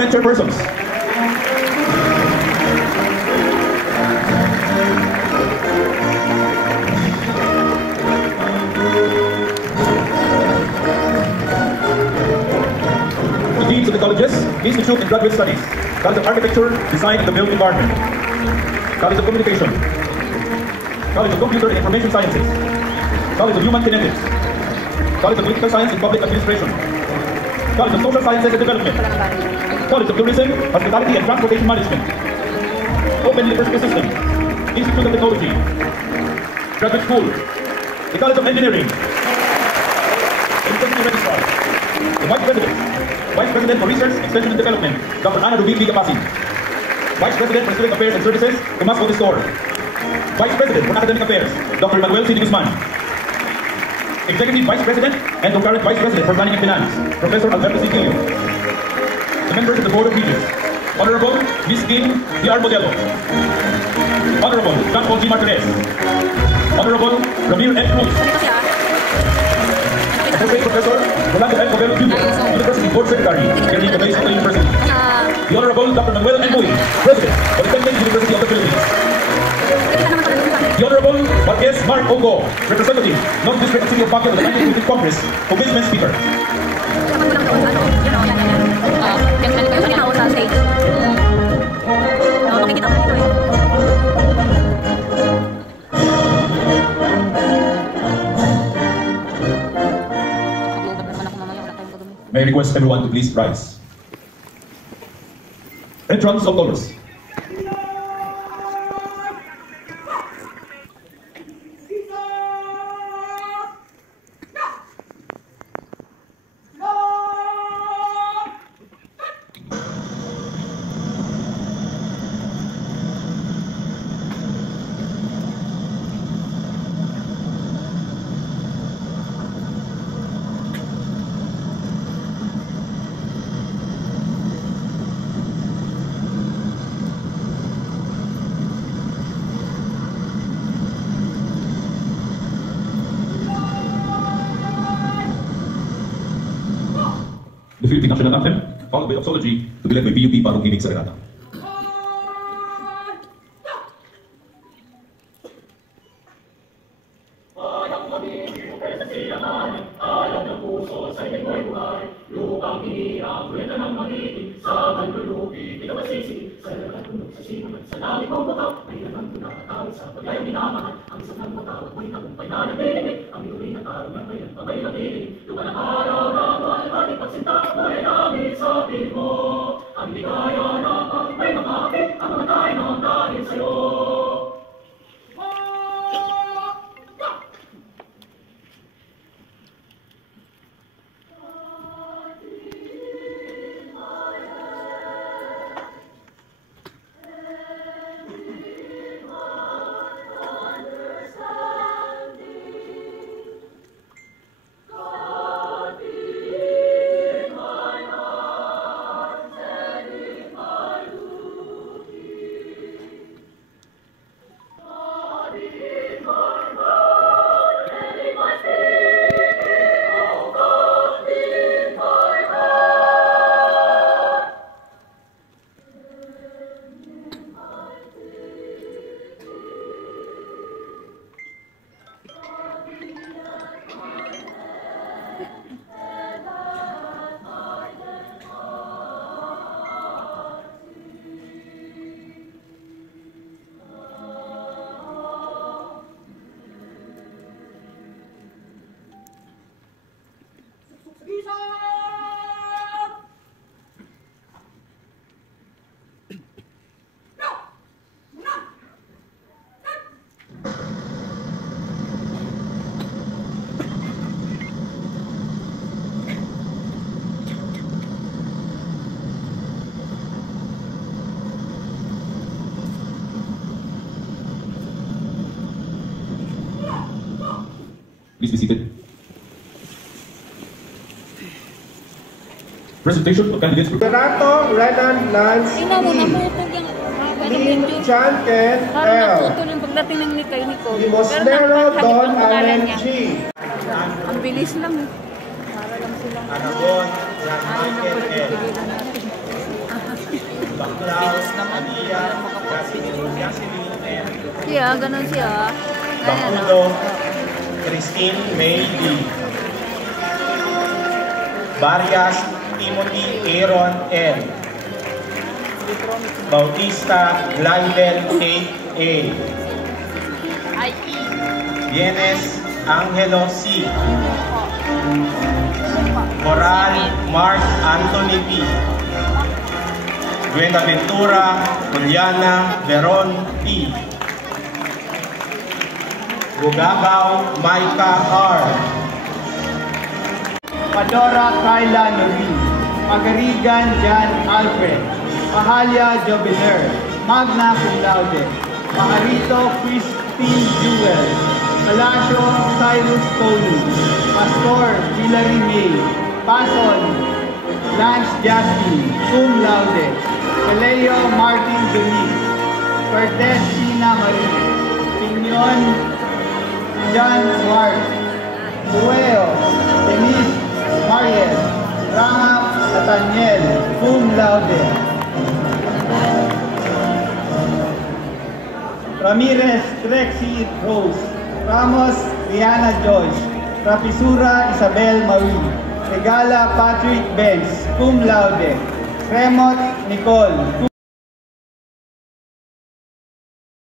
department chairpersons. The deans of the colleges, Institute and Graduate Studies, College of Architecture, Design and the Built Environment, College of Communication, College of Computer and Information Sciences, College of Human Kinetics, College of Political Science and Public Administration, College of Social Sciences and Development, College of Tourism, Hospitality and Transportation Management, Open University System, Institute of Technology, Graduate School, the College of Engineering, University Registrar, the Vice President for Research, Extension and Development, Dr. Ana Rubin Capasi, Vice President for Civic Affairs and Services, Tomas Otistor, Vice President for Academic Affairs, Dr. Manuel C. Guzman, Executive Vice President and concurrent Vice President for Planning and Finance, Professor Alberto C. Quillo. The members of the Board of Regents, Honorable Ms. Kim D.R. Modelo, Honorable Jean Paul G. Martinez, Honorable Ramir F. Cruz, Associate Professor Rolando L. Covelo Jr., University Board Secretary, Kerry Cabez of the University, the Honorable Dr. Manuel M. Mui, President of the Technical University of the Philippines, the Honorable Marquez Mark Ogo, Representative, Non-District City of Baguio of the 1950 Congress, Congressman Speaker. May I request everyone to please rise. Entrance of colors. The Philippine National Anthem, followed by doxology, to be led by PUP Parong Ginig Sagrada. Please be seated. Presentation of candidates. Renato Renan Lance Lee John Ken L. Limosnero Don Allen G. Ang bilis lang. Para lang sila. Anagon John Michael L. Bilis naman. Siya, ganun siya. Ganyan, Bakudo, Christine May D. Varias Timothy Aaron L. Bautista Glidel Kate A. Bienes Angelo C. Moral Mark Anthony P. Buenaventura Juliana Veron P. Bugagaw Maika R. Padora Carla Norin, Magarigan Jan Alfred, Mahalia Jobener, Magna Cum Laude, Maharito Christine Jewel, Palacio Cyrus Tony, Pastor Hilary May, Pason Lance Jasmine, Cum Laude, Caleo Martin Dominic, Cortez Sina Marie, Pinion John Mark, Pueo, Denise Mariel, Raham Nathaniel, Cum Laude. Ramirez Trexie Rose, Ramos Rihanna Joyce, Rapisura Isabel Marie, Regala Patrick Benz, Cum Laude, Remot Nicole,